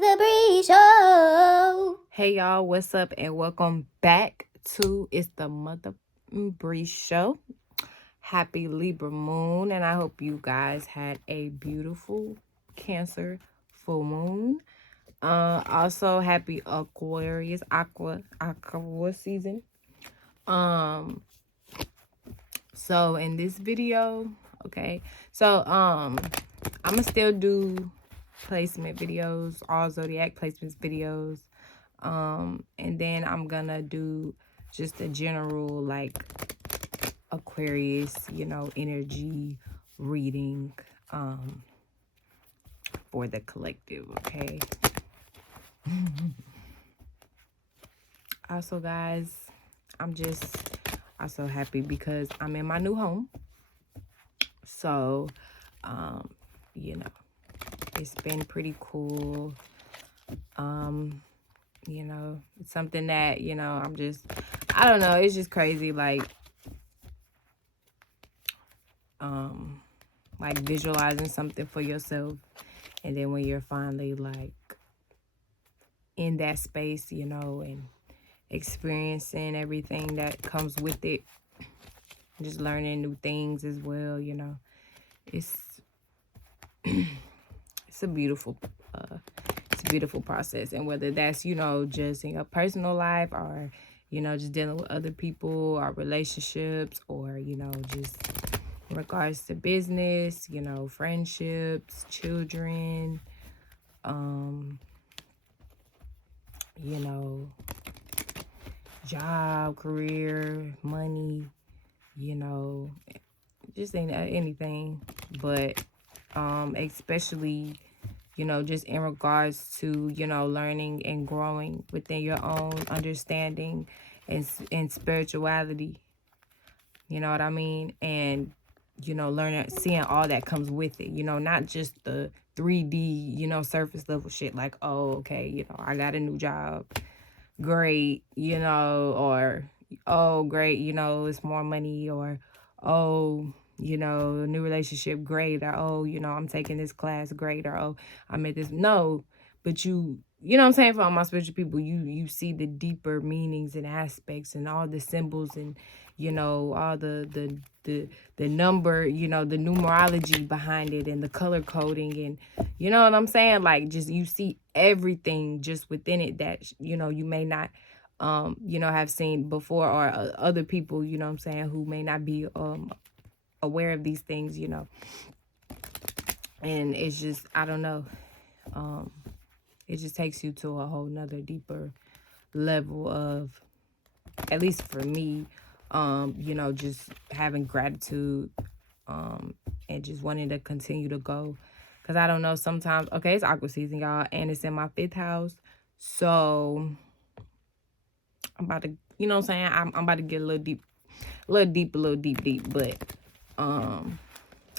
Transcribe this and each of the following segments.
It's the Bree Show. Hey y'all, what's up and welcome back to It's the Mother Bree Show. Happy Libra moon, and I hope you guys had a beautiful Cancer full moon. Also happy Aquarius Aqua season. So in this video, I'ma still do placement videos, all zodiac placements videos. And then I'm gonna do just a general like Aquarius, energy reading for the collective, okay? Also, guys, I'm just also happy because I'm in my new home. So, it's been pretty cool. It's something that, I don't know, it's just crazy, like visualizing something for yourself, and then when you're finally like in that space, and experiencing everything that comes with it, just learning new things as well, it's it's a beautiful process. And whether that's, just in your personal life, or just dealing with other people or relationships, or just in regards to business, friendships, children, job, career, money, just ain't anything. But especially, just in regards to, learning and growing within your own understanding and spirituality, you know what I mean? And, learning, seeing all that comes with it, not just the 3D, surface level shit, like, oh, okay, I got a new job, great, or, oh, great, it's more money, or, oh, new relationship, great, or, oh, I'm taking this class, great, or, oh, I made this. No, but you know what I'm saying, for all my spiritual people, you see the deeper meanings and aspects and all the symbols, and all the number, the numerology behind it, and the color coding, and you know what I'm saying, like, just you see everything just within it that you may not have seen before, or other people, what I'm saying, who may not be aware of these things, and it's just, I don't know, it just takes you to a whole nother deeper level of, at least for me, just having gratitude, and just wanting to continue to go. Because I don't know, sometimes, okay, it's Aqua season, y'all, and it's in my 5th house. So I'm about to, you know what I'm saying, I'm about to get a little deep. But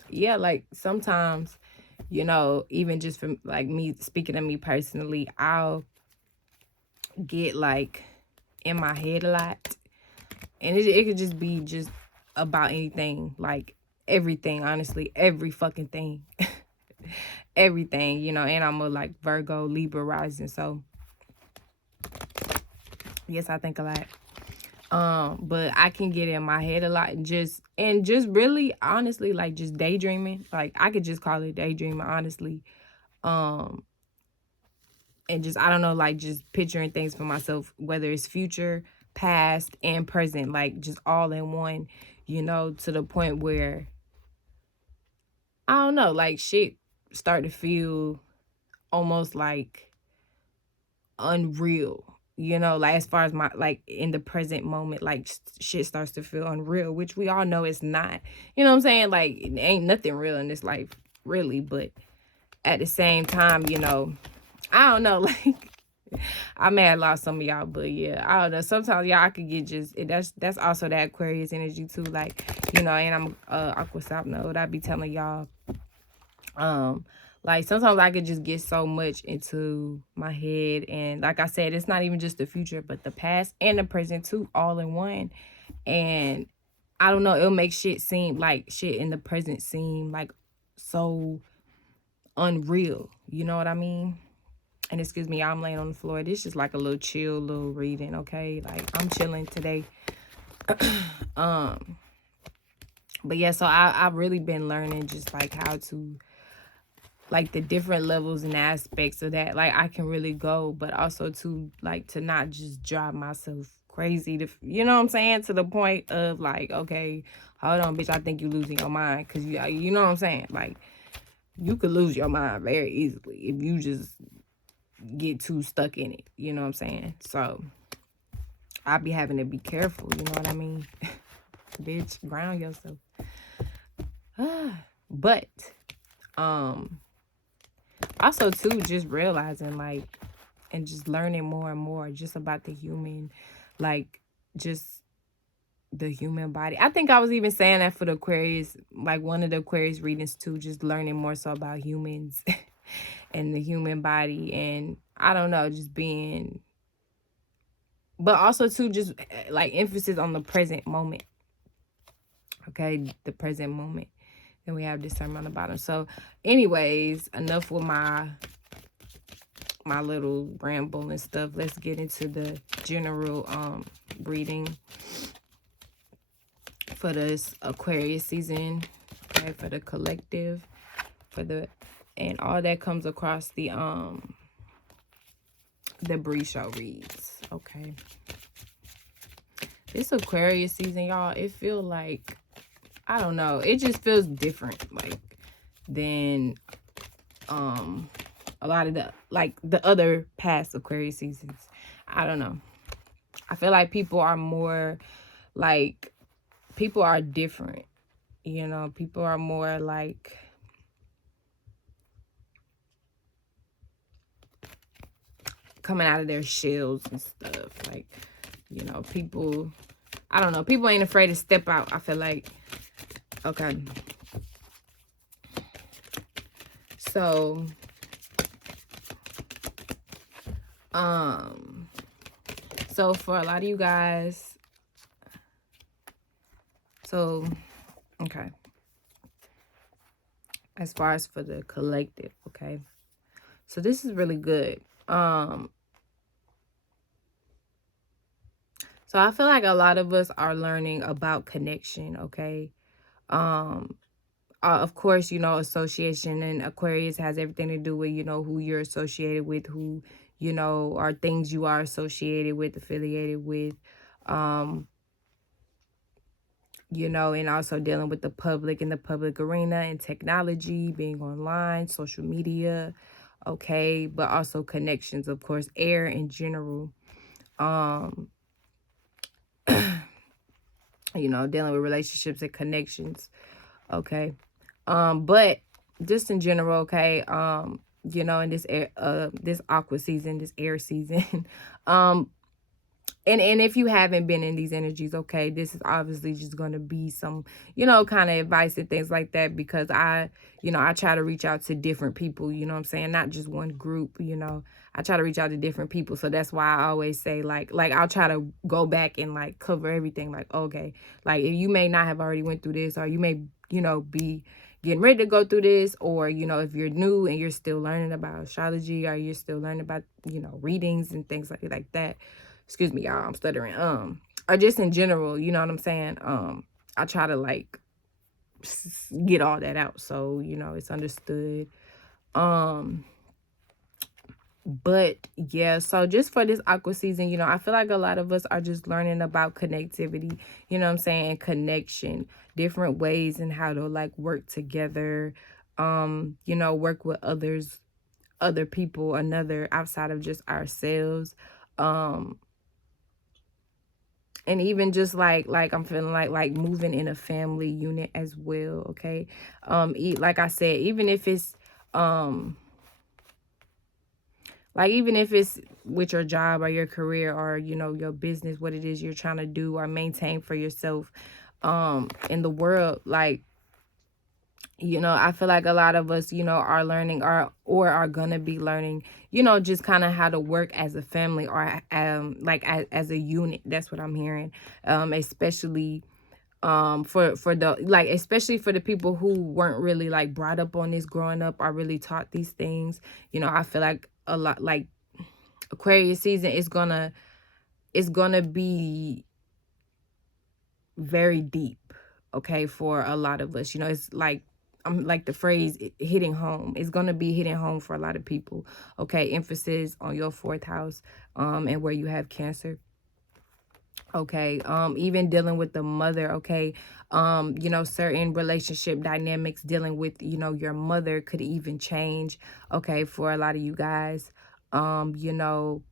yeah, like, sometimes, even just from, like, me speaking to me personally, I'll get, like, in my head a lot, and it could just be just about anything, like everything, honestly, every fucking thing. Everything, and I'm a, like, Virgo, Libra rising, so yes, I think a lot. But I can get in my head a lot, and just really, honestly, like, just daydreaming. Like, I could just call it daydreaming, honestly. And just, I don't know, like, just picturing things for myself, whether it's future, past, and present, like, just all in one, to the point where, I don't know, like, shit start to feel almost like unreal, like, as far as my, like, in the present moment, like, shit starts to feel unreal, which we all know it's not, what I'm saying, like, it ain't nothing real in this life, really. But at the same time, I don't know, like, I may have lost some of y'all, but yeah, I don't know, sometimes, y'all, I could get just, that's also that Aquarius energy too, like, and I'm Aqua South Node, I be telling y'all, like, sometimes I could just get so much into my head, and like I said, it's not even just the future, but the past and the present too, all in one. And I don't know, it'll make shit in the present seem like so unreal, you know what I mean? And And excuse me, I'm laying on the floor. This is like a little chill, little reading, okay? Like, I'm chilling today. But yeah, so I've really been learning just like how to, like, the different levels and aspects of that. Like, I can really go, but also to, like, to not just drive myself crazy, to, you know what I'm saying? To the point of, like, okay, hold on, bitch, I think you losing your mind. Because, you know what I'm saying? Like, you could lose your mind very easily if you just get too stuck in it. You know what I'm saying? So, I be having to be careful, you know what I mean? Bitch, ground yourself. But, also, too, just realizing, like, and just learning more and more just about the human, like, just the human body. I think I was even saying that for the Aquarius, like, one of the Aquarius readings, too, just learning more so about humans and the human body. And, I don't know, just being, but also, too, just, like, emphasis on the present moment. Okay, the present moment. Then we have discernment on the bottom. So, anyways, enough with my little ramble and stuff. Let's get into the general reading for this Aquarius season. Okay, for the collective, and all that comes across the Bree Show reads. Okay. This Aquarius season, y'all, it feels like, I don't know, it just feels different, like, than a lot of the other past Aquarius seasons. I don't know. I feel like people are more, like, people are different. You know, people are more, like, coming out of their shells and stuff. Like, you know, people, I don't know, people ain't afraid to step out, I feel like. Okay. So, so for a lot of you guys, so, okay. As far as for the collective, okay. So this is really good. So I feel like a lot of us are learning about connection, okay? Of course, you know, association and Aquarius has everything to do with, you know, who you're associated with, who, you know, are things you are associated with, affiliated with, you know, and also dealing with the public and the public arena and technology, being online, social media, okay, but also connections, of course, air in general. You know, dealing with relationships and connections, okay. But just in general, okay, you know, in this air, this Aqua season, this air season, and if you haven't been in these energies, okay, this is obviously just going to be some, you know, kind of advice and things like that, because I try to reach out to different people, you know what I'm saying? Not just one group, you know. I try to reach out to different people. So that's why I always say, like I'll try to go back and, like, cover everything. Like, okay, like, if you may not have already went through this, or you may, you know, be getting ready to go through this, or, you know, if you're new and you're still learning about astrology, or you're still learning about, you know, readings and things like that. Excuse me, y'all, I'm stuttering. Or just in general, you know what I'm saying? I try to, like, get all that out, so, you know, it's understood. But yeah, so just for this Aqua season, you know, I feel like a lot of us are just learning about connectivity, you know what I'm saying? Connection, different ways and how to, like, work together, you know, work with other people, outside of just ourselves. And even just like I'm feeling like moving in a family unit as well, okay? Like I said, even if it's like, even if it's with your job or your career, or, you know, your business, what it is you're trying to do or maintain for yourself in the world, like, you know, I feel like a lot of us, you know, are learning, or are gonna be learning, you know, just kind of how to work as a family, or like as a unit. That's what I'm hearing. Especially for the, like, especially for the people who weren't really, like, brought up on this growing up, or really taught these things. You know, I feel like a lot, like Aquarius season is gonna be very deep, okay, for a lot of us. You know, it's like, I'm like the phrase hitting home. It's gonna be hitting home for a lot of people. Okay, emphasis on your fourth house, and where you have Cancer. Okay, even dealing with the mother. Okay, you know, certain relationship dynamics dealing with, you know, your mother could even change. Okay, for a lot of you guys, you know,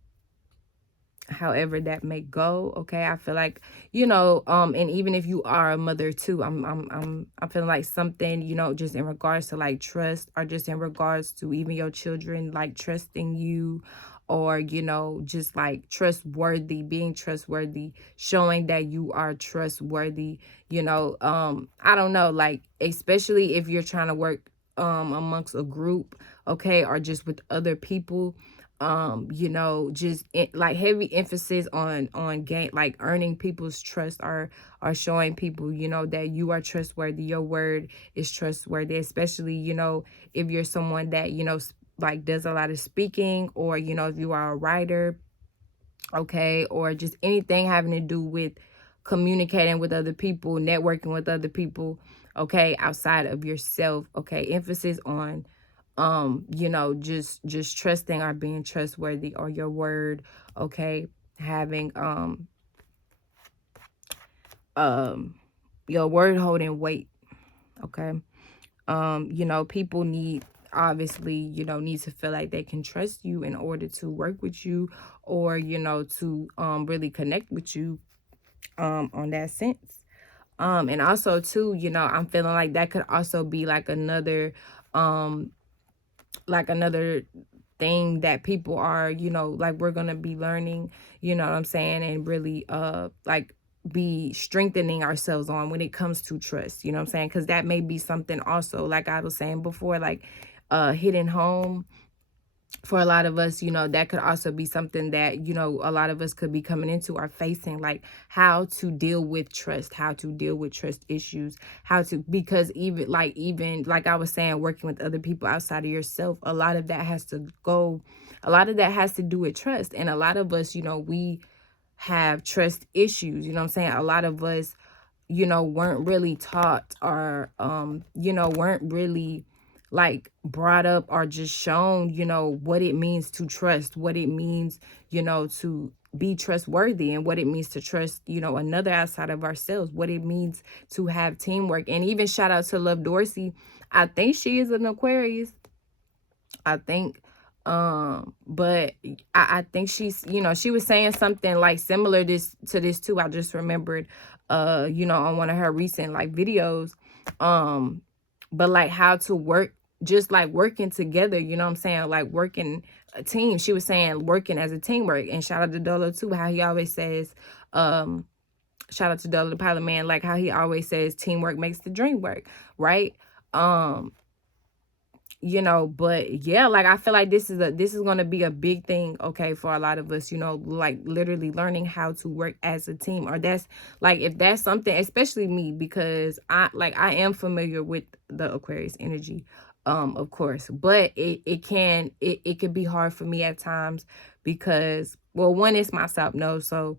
however that may go. Okay, I feel like, you know, and even if you are a mother too, I'm feeling like something, you know, just in regards to like trust, or just in regards to even your children like trusting you, or, you know, just like trustworthy, being trustworthy, showing that you are trustworthy. You know, I don't know, like, especially if you're trying to work amongst a group, okay, or just with other people, you know, just like heavy emphasis on gain, like earning people's trust, or showing people, you know, that you are trustworthy, your word is trustworthy, especially, you know, if you're someone that, you know, like does a lot of speaking, or, you know, if you are a writer, okay, or just anything having to do with communicating with other people, networking with other people, okay, outside of yourself. Okay, emphasis on you know, just trusting, or being trustworthy, or your word. Okay, having your word holding weight. Okay, you know, people need, obviously, you know, need to feel like they can trust you in order to work with you, or, you know, to really connect with you on that sense. And also too, you know, I'm feeling like that could also be like another thing that people are, you know, like we're gonna be learning, you know what I'm saying, and really like be strengthening ourselves on when it comes to trust, you know what I'm saying, because that may be something also, like I was saying before, like hitting home for a lot of us. You know, that could also be something that, you know, a lot of us could be coming into or facing, like how to deal with trust, how to deal with trust issues, how to, because even like I was saying, working with other people outside of yourself, a lot of that has to go, a lot of that has to do with trust. And a lot of us, you know, we have trust issues, you know what I'm saying, a lot of us, you know, weren't really taught, or you know, weren't really like brought up, or just shown, you know, what it means to trust, what it means, you know, to be trustworthy, and what it means to trust, you know, another outside of ourselves, what it means to have teamwork. And even shout out to Love Dorsey. I think she is an Aquarius, I think. But I think she's, you know, she was saying something like similar to this too. I just remembered you know, on one of her recent like videos. But like how to work, just like working together, you know what I'm saying? Like working a team. She was saying working as a teamwork. And shout out to Dolo too, how he always says, shout out to Dolo the Pilot Man, like how he always says teamwork makes the dream work, right? You know, but yeah, like I feel like this is going to be a big thing, okay, for a lot of us, you know, like literally learning how to work as a team. Or that's like, if that's something, especially me, because I am familiar with the Aquarius energy, of course, but it could be hard for me at times, because, well, one, is my South Node, so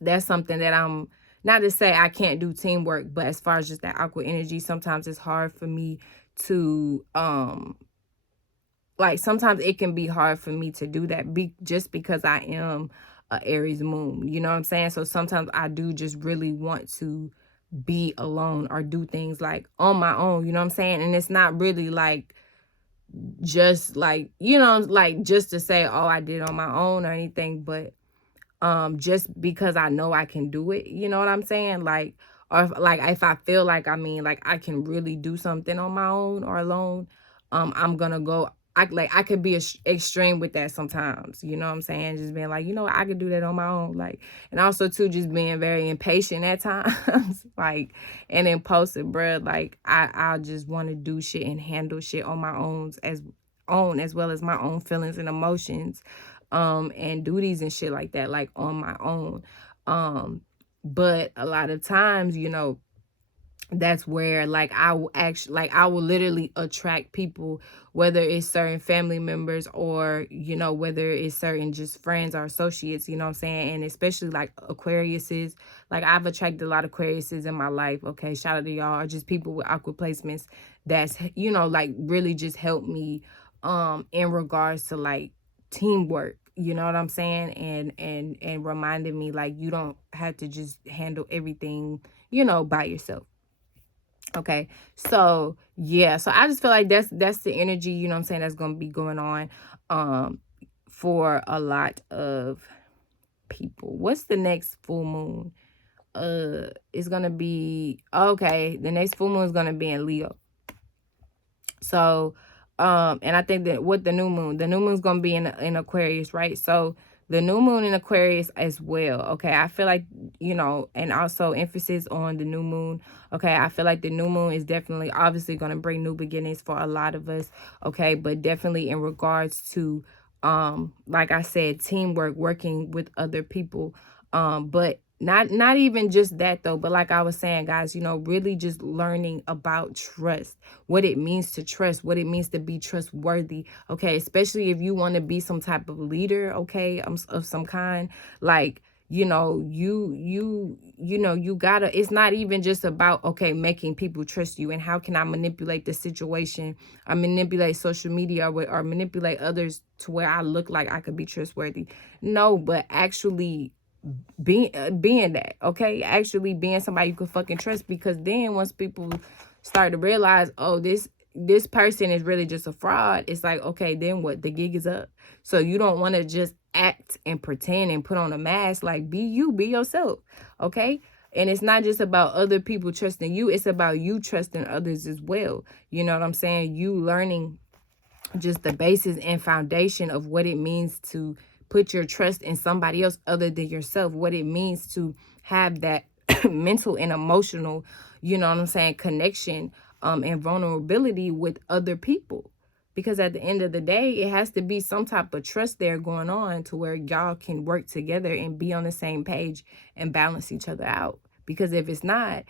that's something that I'm, not to say I can't do teamwork, but as far as just that Aqua energy, sometimes it's hard for me to like, sometimes it can be hard for me to do that, just because I am a Aries moon, you know what I'm saying? So sometimes I do just really want to be alone, or do things like on my own, you know what I'm saying? And it's not really like just like, you know, like just to say, oh, I did it on my own or anything, but just because I know I can do it, you know what I'm saying? Like, or if I feel like, I mean, like I can really do something on my own or alone, I'm gonna go. I could be extreme with that sometimes, you know what I'm saying? Just being like, you know what, I could do that on my own. Like, and also too, just being very impatient at times, like, and impulsive, bruh. Like I just want to do shit and handle shit on my own, as well as my own feelings and emotions, and duties and shit like that, like on my own. But a lot of times, you know, that's where like I will actually, like I will literally attract people, whether it's certain family members or, you know, whether it's certain just friends or associates, you know what I'm saying? And especially like Aquariuses, like I've attracted a lot of Aquariuses in my life. Okay, shout out to y'all, or just people with Aqua placements that's, you know, like really just helped me in regards to like teamwork, you know what I'm saying? And reminded me like you don't have to just handle everything, you know, by yourself. Okay, so yeah, so I just feel like that's the energy, you know what I'm saying, that's gonna be going on um for a lot of people. What's the next full moon? It's gonna be, okay, the next full moon is gonna be in Leo. So, and I think that with the new moon's gonna be in Aquarius, right? So the new moon in Aquarius as well. Okay, I feel like, you know, and also emphasis on the new moon. Okay, I feel like the new moon is definitely, obviously, gonna bring new beginnings for a lot of us. Okay, but definitely in regards to, like I said, teamwork, working with other people. But not even just that though, but like I was saying, guys, you know, really just learning about trust, what it means to trust, what it means to be trustworthy. Okay, especially if you want to be some type of leader, okay, of some kind. Like, you know, you know, you gotta, it's not even just about, okay, making people trust you and how can I manipulate the situation, or manipulate social media, or manipulate others to where I look like I could be trustworthy. No, but actually being that, okay, actually being somebody you can fucking trust. Because then once people start to realize, oh, this person is really just a fraud, it's like, okay, then what? The gig is up. So you don't want to just act and pretend and put on a mask. Like, be you, be yourself. Okay, and it's not just about other people trusting you, it's about you trusting others as well. You know what I'm saying? You learning just the basis and foundation of what it means to put your trust in somebody else other than yourself, what it means to have that mental and emotional, you know what I'm saying, connection and vulnerability with other people. Because at the end of the day, it has to be some type of trust there going on to where y'all can work together and be on the same page and balance each other out. Because if it's not,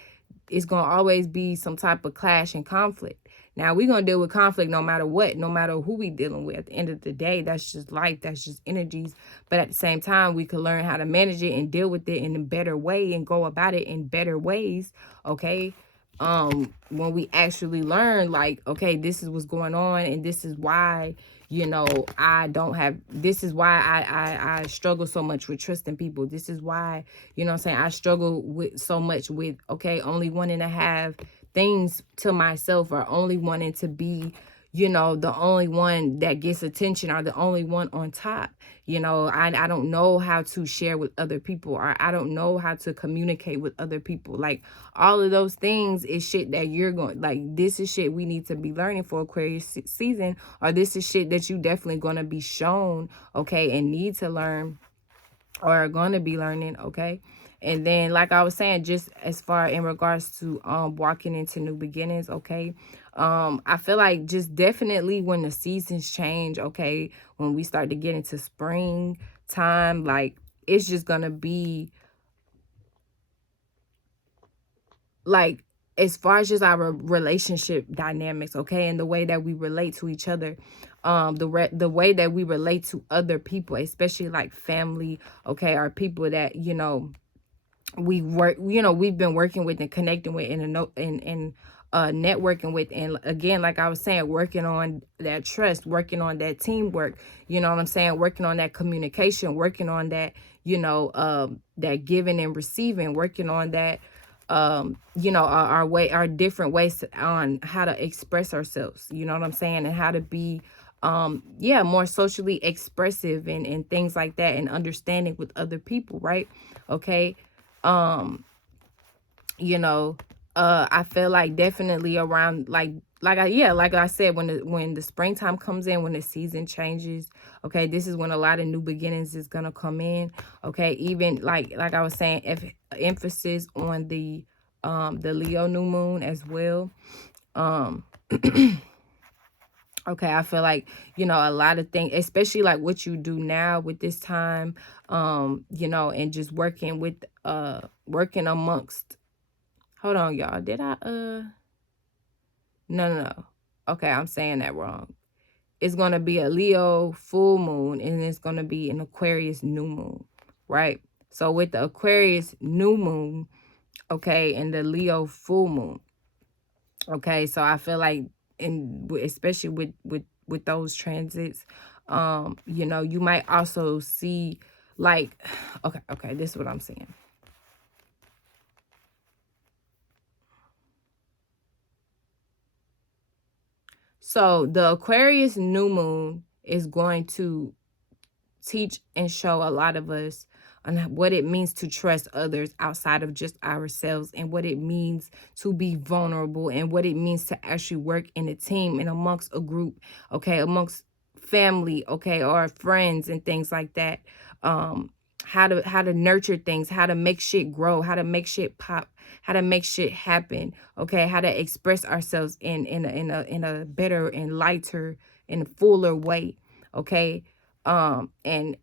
it's going to always be some type of clash and conflict. Now, we're going to deal with conflict no matter what, no matter who we dealing with. At the end of the day, that's just life. That's just energies. But at the same time, we can learn how to manage it and deal with it in a better way and go about it in better ways, okay? When we actually learn, like, okay, this is what's going on and this is why, you know, I don't have, this is why I struggle so much with trusting people. This is why, you know what I'm saying, I struggle with so much with, okay, only wanting to have things to myself, or only wanting to be, you know, the only one that gets attention, or the only one on top. You know, I don't know how to share with other people, or I don't know how to communicate with other people. Like, all of those things is shit that you're going, like, this is shit we need to be learning for Aquarius season, or this is shit that you definitely going to be shown, okay, and need to learn, or are going to be learning, okay? And then, like I was saying, just as far in regards to walking into new beginnings, okay, I feel like just definitely when the seasons change, okay, when we start to get into spring time, like, it's just gonna be like, as far as just our relationship dynamics, okay, and the way that we relate to each other, the way that we relate to other people, especially like family, okay, or people that, you know, we work, you know, we've been working with and connecting with, and networking with. And again, like I was saying, working on that trust, working on that teamwork, you know what I'm saying, working on that communication, working on that, you know, that giving and receiving, working on that, you know, our different ways on how to express ourselves, you know what I'm saying, and how to be yeah, more socially expressive, and things like that, and understanding with other people, right? Okay. You know, I feel like definitely around, like I said, when the springtime comes in, when the season changes, okay, this is when a lot of new beginnings is gonna come in, okay. Even like I was saying, emphasis on the Leo new moon as well. um Okay, I feel like, you know, a lot of things, especially like what you do now with this time, you know, and just working with, working amongst, hold on, y'all. Did I, no. Okay, I'm saying that wrong. It's going to be a Leo full moon, and it's going to be an Aquarius new moon, right? So with the Aquarius new moon, okay, and the Leo full moon, okay, so I feel like, especially with those transits, you know, you might also see like, okay, this is what I'm saying. So the Aquarius new moon is going to teach and show a lot of us on what it means to trust others outside of just ourselves, and what it means to be vulnerable, and what it means to actually work in a team and amongst a group, okay, amongst family, okay, or friends and things like that. How to nurture things, how to make shit grow, how to make shit pop, how to make shit happen, okay, how to express ourselves in a better and lighter and fuller way, okay. And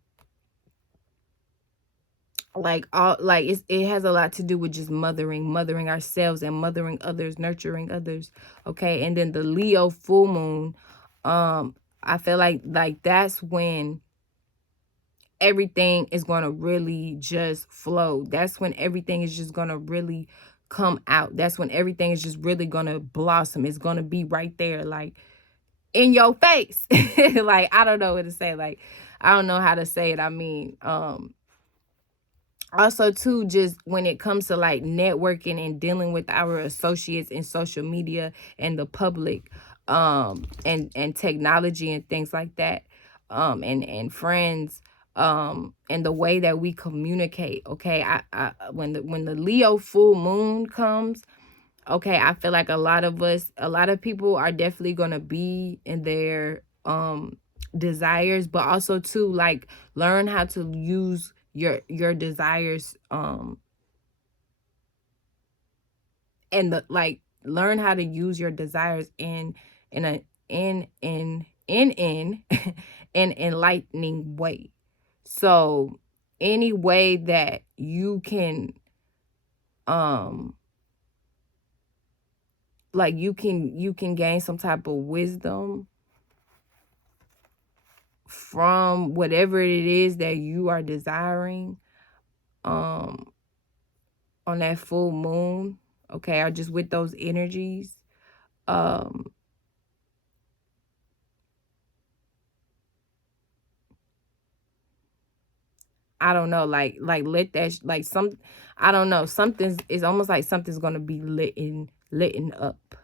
like all, like it has a lot to do with just mothering ourselves and mothering others, nurturing others, okay. And then the Leo full moon, I feel like that's when everything is going to really just flow. That's when everything is just going to really come out. That's when everything is just really going to blossom. It's going to be right there, like in your face. Like, I don't know what to say. Like, I don't know how to say it. I mean, also too, just when it comes to like networking and dealing with our associates in social media and the public, and technology and things like that, and friends, and the way that we communicate, okay. I when the Leo full moon comes, okay, I feel like a lot of people are definitely gonna be in their desires, but also too, like, learn how to use your desires, and the like learn how to use your desires in a in an enlightening way. So any way that you can, um like, you can gain some type of wisdom from whatever it is that you are desiring, um on that full moon, okay, or just with those energies, um I don't know, like let that like some I don't know, something's it's almost like something's gonna be lit up,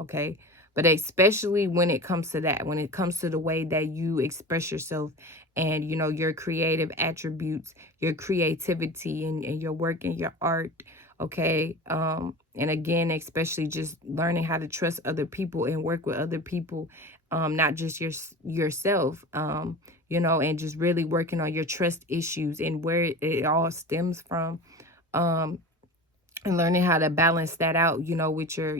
okay. But especially when it comes to that, when it comes to the way that you express yourself, and you know, your creative attributes, your creativity, and your work and your art, okay. And again, especially just learning how to trust other people and work with other people, not just yourself, you know, and just really working on your trust issues and where it all stems from, um and learning how to balance that out, you know, with your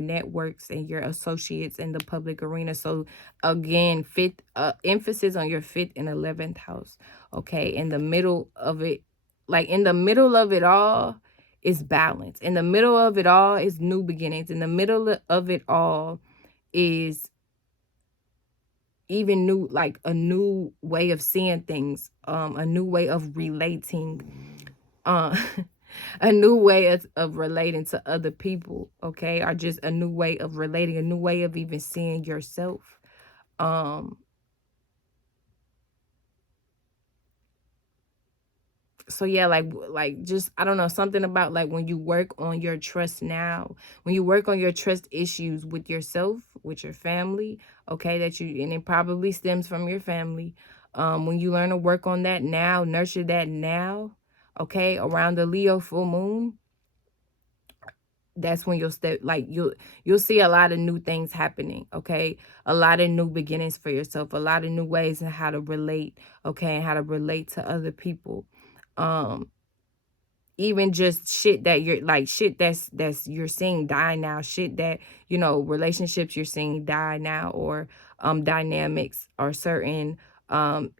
networks and your associates in the public arena. So again, fifth, emphasis on your fifth and 11th house, okay. In the middle of it, like in the middle of it all is balance. In the middle of it all is new beginnings. In the middle of it all is even new, like a new way of seeing things, a new way of relating, uh a new way of relating to other people, okay, or just a new way of relating, a new way of even seeing yourself. um so yeah, like just, I don't know, something about like when you work on your trust now, when you work on your trust issues with yourself, with your family, okay, that you, and it probably stems from your family, when you learn to work on that now, nurture that now, okay, around the Leo full moon, that's when you'll step, like you'll see a lot of new things happening, okay, a lot of new beginnings for yourself, a lot of new ways and how to relate, okay, and how to relate to other people, um even just shit that you're like, shit that's you're seeing die now, shit that, you know, relationships you're seeing die now, or dynamics, or certain,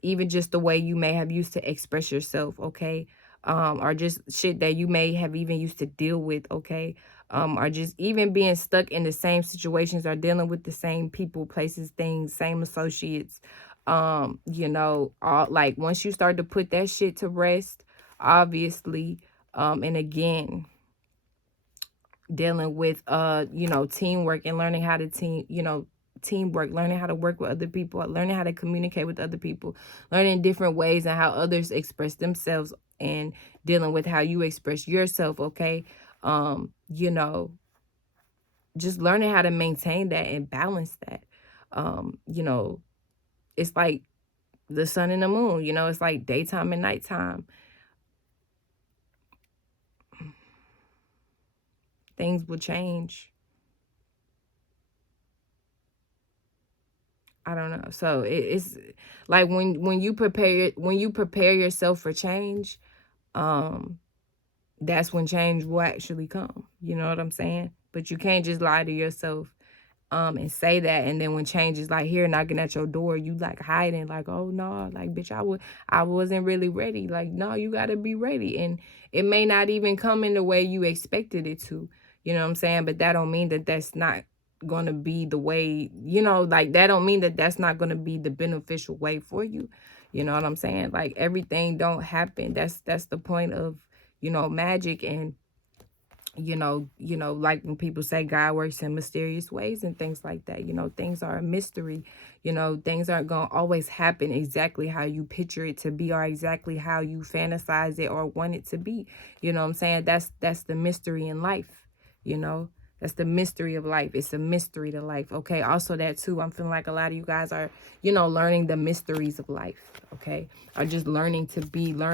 even just the way you may have used to express yourself, okay, or just shit that you may have even used to deal with, okay, or just even being stuck in the same situations or dealing with the same people, places, things, same associates. You know, all like once you start to put that shit to rest, obviously, and again, dealing with you know, teamwork and learning how to teamwork, learning how to work with other people, learning how to communicate with other people, learning different ways and how others express themselves, and dealing with how you express yourself. Okay. You know, just learning how to maintain that and balance that. You know, it's like the sun and the moon, you know, it's like daytime and nighttime. Things will change. I don't know. So it's like when you prepare yourself for change, um, that's when change will actually come. You know what I'm saying? But you can't just lie to yourself and say that, and then when change is like here knocking at your door, you like hiding, like, oh no, like, bitch, I wasn't really ready. Like, no, you gotta be ready. And it may not even come in the way you expected it to, you know what I'm saying? But that don't mean that that's not gonna be the way, you know, like that don't mean that that's not gonna be the beneficial way for you. You know what I'm saying? Like everything don't happen. That's the point of, you know, magic. And like when people say God works in mysterious ways and things like that, you know, things are a mystery. You know, things aren't going to always happen exactly how you picture it to be or exactly how you fantasize it or want it to be. You know what I'm saying? That's the mystery in life, you know? That's the mystery of life. It's a mystery to life. Okay. Also that too, I'm feeling like a lot of you guys are, you know, learning the mysteries of life. Okay. Or just learn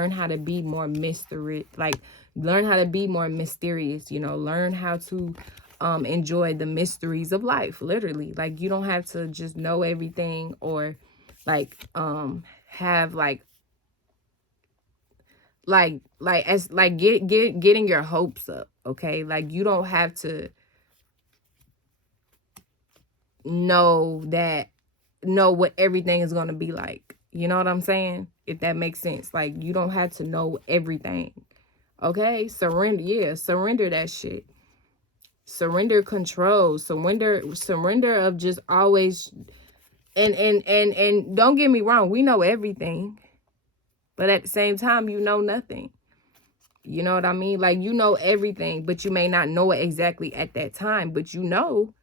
how to be more mystery, like learn how to be more mysterious, you know, learn how to enjoy the mysteries of life. Literally. Like you don't have to just know everything or like have getting your hopes up. Okay. Like you don't have to know what everything is going to be like. You know what I'm saying? If that makes sense. Like you don't have to know everything. Okay? Surrender that shit. Surrender control. Surrender of just always and don't get me wrong, we know everything. But at the same time, you know nothing. You know what I mean? Like you know everything, but you may not know it exactly at that time, but you know.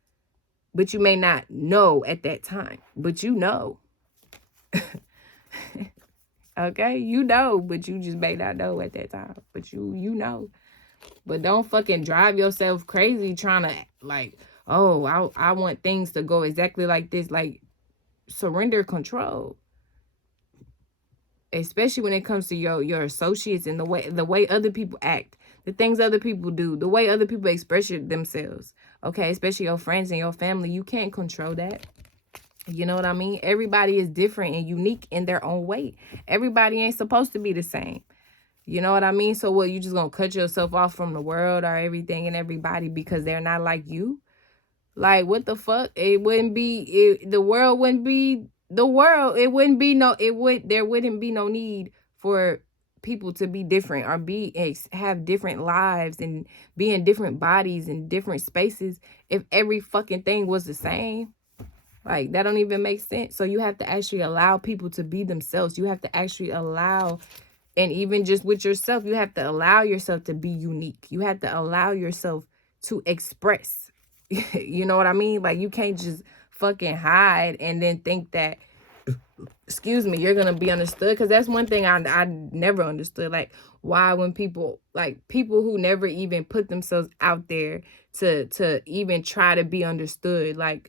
But you may not know at that time, but you know. Okay? You know, but you just may not know at that time. But you know. But don't fucking drive yourself crazy trying to like, oh, I want things to go exactly like this. Like surrender control. Especially when it comes to your associates and the way other people act, the things other people do, the way other people express themselves. Okay, especially your friends and your family. You can't control that. You know what I mean? Everybody is different and unique in their own way. Everybody ain't supposed to be the same. You know what I mean? So what, you just gonna cut yourself off from the world or everything and everybody because they're not like you? Like, what the fuck? It wouldn't be, the world wouldn't be the world. It wouldn't be there wouldn't be no need for people to be different or have different lives and be in different bodies and different spaces if every fucking thing was the same. Like, that don't even make sense. So you have to actually allow people to be themselves. You have to actually allow, and even just with yourself, you have to allow yourself to be unique. You have to allow yourself to express. You know what I mean? Like, you can't just fucking hide and then think that, excuse me, you're going to be understood. Because that's one thing I never understood. Like, why when people who never even put themselves out there to even try to be understood, like,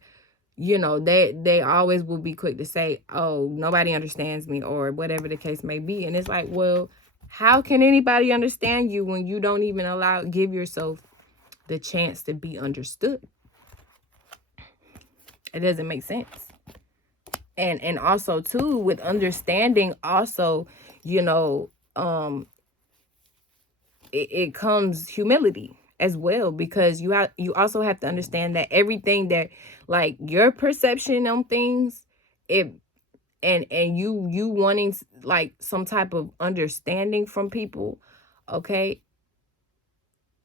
you know, they always will be quick to say, oh, nobody understands me or whatever the case may be. And it's like, well, how can anybody understand you when you don't even give yourself the chance to be understood? It doesn't make sense. And also too, with understanding also, you know, it comes humility as well, because you also have to understand that everything that, like, your perception on things, it and you wanting like some type of understanding from people, okay,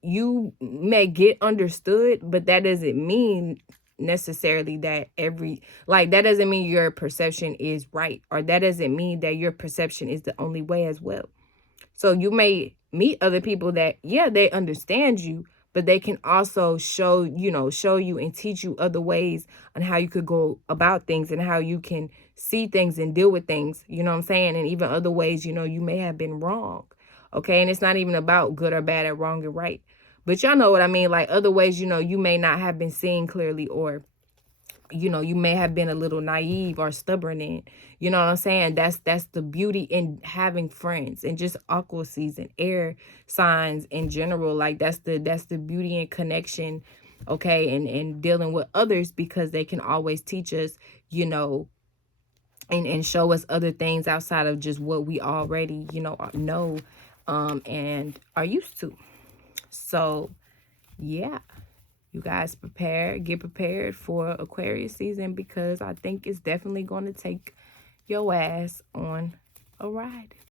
you may get understood, but that doesn't mean necessarily that that doesn't mean your perception is right, or that doesn't mean that your perception is the only way as well. So you may meet other people that, yeah, they understand you, but they can also show you and teach you other ways on how you could go about things and how you can see things and deal with things, you know what I'm saying? And even other ways, you may have been wrong. Okay. And it's not even about good or bad or wrong and right. But y'all know what I mean? Like other ways, you may not have been seeing clearly, or you may have been a little naive or stubborn in. You know what I'm saying? That's the beauty in having friends, and just aqua season, air signs in general. Like that's the beauty and connection, okay, and dealing with others, because they can always teach us, and show us other things outside of just what we already, know and are used to. So yeah, you guys get prepared for Aquarius season, because I think it's definitely going to take your ass on a ride.